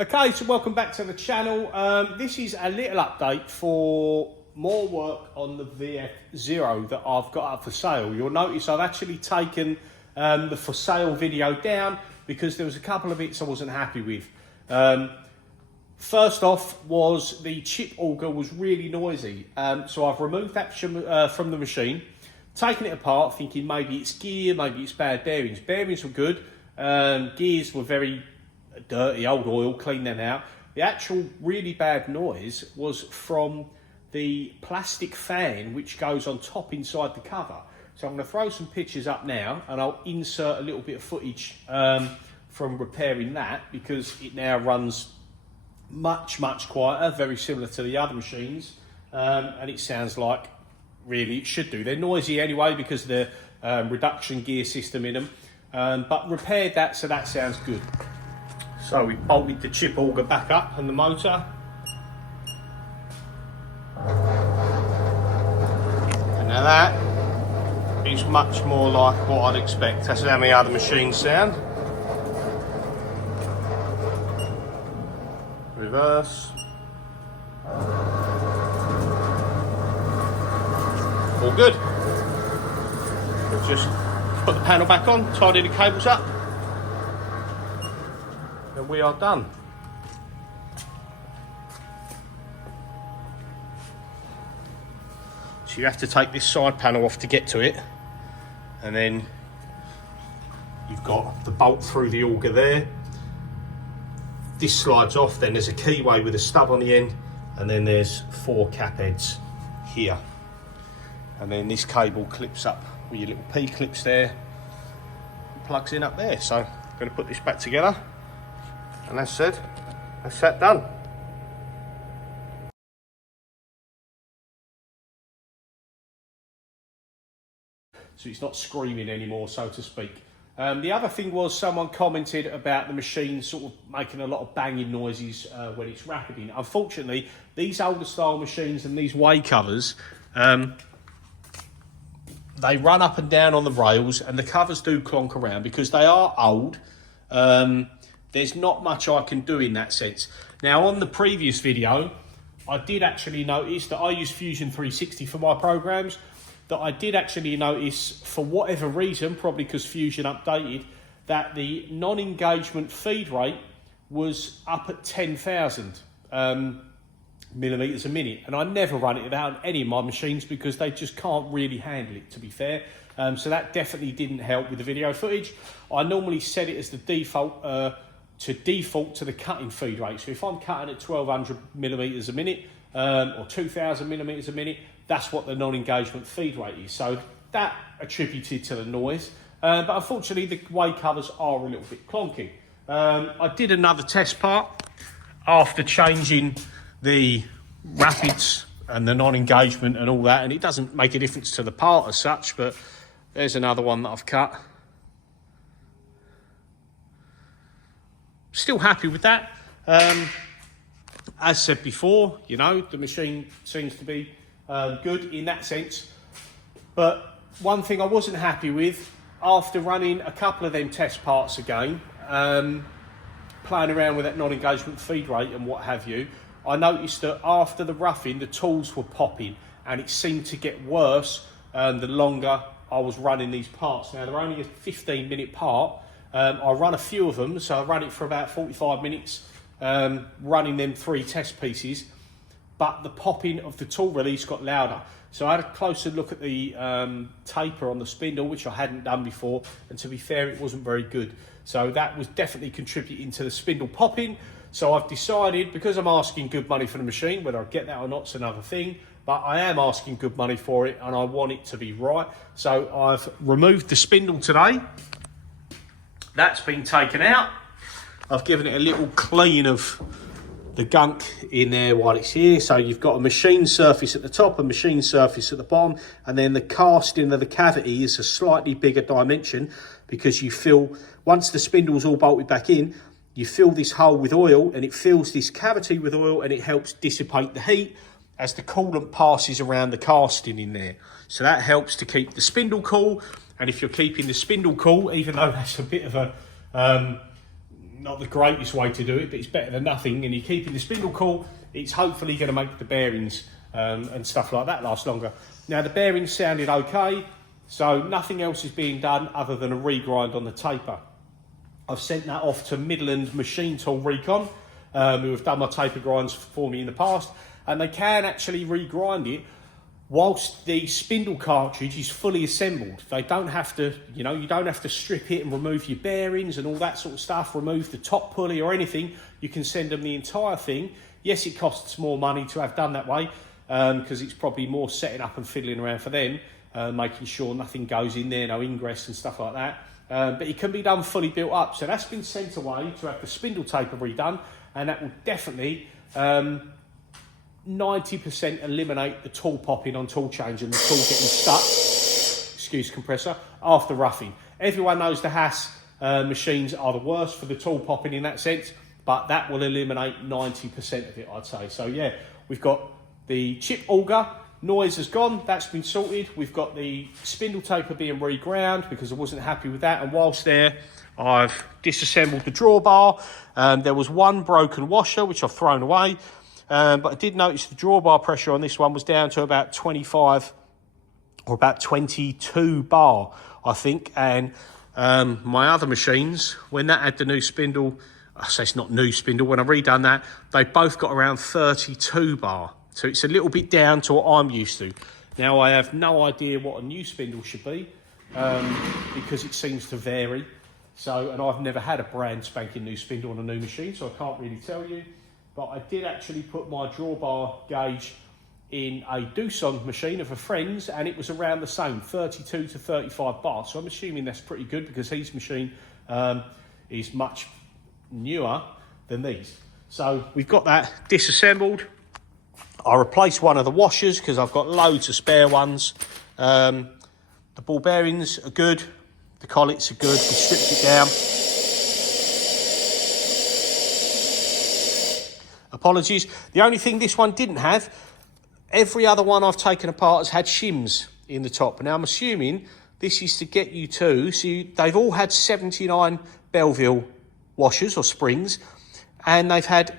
Okay, so welcome back to the channel. This is a little update for more work on the VF0 that I've got up for sale. You'll notice I've actually taken the for sale video down because there was a couple of bits I wasn't happy with. First off was the chip auger was really noisy. So I've removed that from the machine, taken it apart thinking maybe it's gear, maybe it's bad bearings. Bearings were good, gears were very dirty, old oil, clean them out. The actual really bad noise was from the plastic fan which goes on top inside the cover. So I'm going to throw some pictures up now and I'll insert a little bit of footage from repairing that, because it now runs much quieter, very similar to the other machines, and it sounds like really it should do. They're noisy anyway because of the reduction gear system in them, but repaired that, so that sounds good. So we bolted the chip auger back up and the motor. And now that is much more like what I'd expect. That's how many other machines sound. Reverse. All good. We'll just put the panel back on, tidy the cables up, and we are done. So you have to take this side panel off to get to it, and then you've got the bolt through the auger there. This slides off, then there's a keyway with a stub on the end, and then there's 4 cap heads here, and then this cable clips up with your little P clips there, plugs in up there. So I'm going to put this back together, and as said, that's that done. So it's not screaming anymore, so to speak. The other thing was someone commented about the machine sort of making a lot of banging noises when it's rapiding. Unfortunately, these older style machines and these way covers, they run up and down on the rails, and the covers do clonk around because they are old. There's not much I can do in that sense. Now, on the previous video, I did actually notice that I use Fusion 360 for my programs, that I did actually notice, for whatever reason, probably because Fusion updated, that the non-engagement feed rate was up at 10,000 millimeters a minute. And I never run it on any of my machines because they just can't really handle it, to be fair. So that definitely didn't help with the video footage. I normally set it as the default to the cutting feed rate. So if I'm cutting at 1200 millimeters a minute or 2000 millimeters a minute, that's what the non-engagement feed rate is. So that attributed to the noise. But unfortunately, the way covers are a little bit clonky. I did another test part after changing the rapids and the non-engagement and all that, and it doesn't make a difference to the part as such, but there's another one that I've cut. Still happy with that. As said before, you know, the machine seems to be good in that sense. But one thing I wasn't happy with, after running a couple of them test parts again, playing around with that non-engagement feed rate and what have you, I noticed that after the roughing, the tools were popping, and it seemed to get worse the longer I was running these parts. Now, they're only a 15-minute part. I run a few of them, so I ran it for about 45 minutes, running them 3 test pieces, but the popping of the tool release got louder. So I had a closer look at the taper on the spindle, which I hadn't done before, and to be fair, it wasn't very good. So that was definitely contributing to the spindle popping. So I've decided, because I'm asking good money for the machine, whether I get that or not is another thing, but I am asking good money for it and I want it to be right. So I've removed the spindle today. That's been taken out. I've given it a little clean of the gunk in there while it's here. So you've got a machine surface at the top, a machine surface at the bottom, and then the casting of the cavity is a slightly bigger dimension, because you fill, once the spindle's all bolted back in, you fill this hole with oil, and it fills this cavity with oil, and it helps dissipate the heat as the coolant passes around the casting in there. So that helps to keep the spindle cool. And if you're keeping the spindle cool, even though that's a bit of a not the greatest way to do it, but it's better than nothing. And you're keeping the spindle cool, it's hopefully going to make the bearings and stuff like that last longer. Now the bearings sounded okay, so nothing else is being done other than a regrind on the taper. I've sent that off to Midland Machine Tool Recon, who have done my taper grinds for me in the past, and they can actually regrind it whilst the spindle cartridge is fully assembled. They don't have to, you don't have to strip it and remove your bearings and all that sort of stuff, remove the top pulley or anything. You can send them the entire thing. Yes, it costs more money to have done that way, because it's probably more setting up and fiddling around for them, making sure nothing goes in there, no ingress and stuff like that. But it can be done fully built up. So that's been sent away to have the spindle taper redone, and that will definitely 90% eliminate the tool popping on tool change and the tool getting stuck, excuse compressor, after roughing. Everyone knows the HAAS machines are the worst for the tool popping in that sense, but that will eliminate 90% of it, I'd say. So yeah, we've got the chip auger, noise has gone, that's been sorted. We've got the spindle taper being reground because I wasn't happy with that, and whilst there, I've disassembled the drawbar. There was one broken washer, which I've thrown away. But I did notice the drawbar pressure on this one was down to about 25 or about 22 bar, I think. And my other machines, when that had the new spindle, I say it's not new spindle, when I redone that, they both got around 32 bar. So it's a little bit down to what I'm used to. Now I have no idea what a new spindle should be, because it seems to vary. So, and I've never had a brand spanking new spindle on a new machine, so I can't really tell you. But I did actually put my drawbar gauge in a Doosan machine of a friend's, and it was around the same, 32 to 35 bar. So I'm assuming that's pretty good because his machine is much newer than these. So we've got that disassembled. I replaced one of the washers because I've got loads of spare ones. The ball bearings are good. The collets are good. We stripped it down. Apologies. The only thing this one didn't have, every other one I've taken apart has had shims in the top. Now I'm assuming this is to get you to, so they've all had 79 Belleville washers or springs, and they've had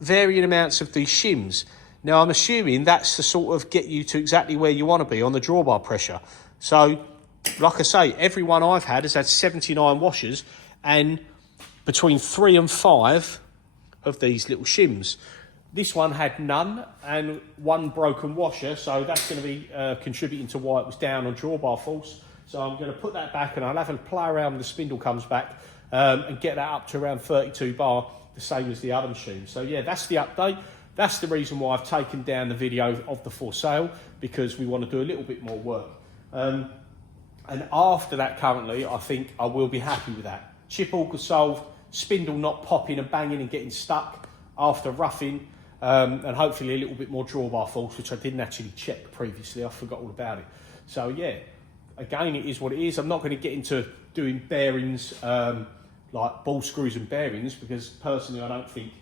varying amounts of these shims. Now I'm assuming that's to sort of get you to exactly where you want to be on the drawbar pressure. So, like I say, every one I've had has had 79 washers and between 3 and 5 of these little shims. This one had none and one broken washer, so that's going to be contributing to why it was down on drawbar force. So I'm going to put that back and I'll have a play around when the spindle comes back and get that up to around 32 bar, the same as the other machine. So yeah, that's the update. That's the reason why I've taken down the video of the for sale, because we want to do a little bit more work. And after that, currently, I think I will be happy with that. Chip auger solved, spindle not popping and banging and getting stuck after roughing, and hopefully a little bit more drawbar force, which I didn't actually check previously. I forgot all about it. So yeah, again, it is what it is. I'm not going to get into doing bearings, like ball screws and bearings, because personally I don't think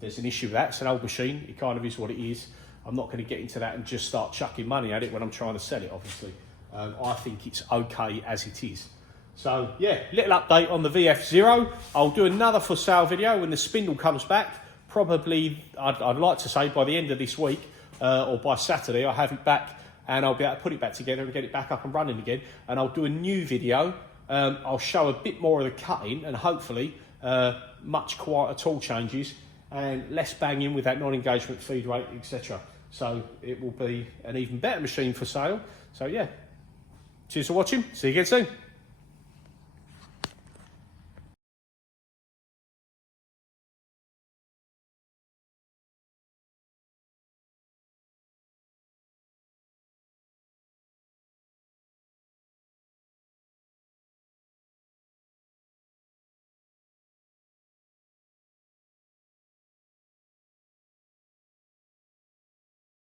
there's an issue with that. It's an old machine. It kind of is what it is. I'm not going to get into that and just start chucking money at it when I'm trying to sell it, obviously. I think it's okay as it is. So yeah, little update on the VF0. I'll do another for sale video when the spindle comes back. Probably, I'd like to say by the end of this week, or by Saturday, I'll have it back and I'll be able to put it back together and get it back up and running again. And I'll do a new video. I'll show a bit more of the cutting and hopefully much quieter tool changes and less banging with that non-engagement feed rate, etc. So it will be an even better machine for sale. So yeah, cheers for watching. See you again soon.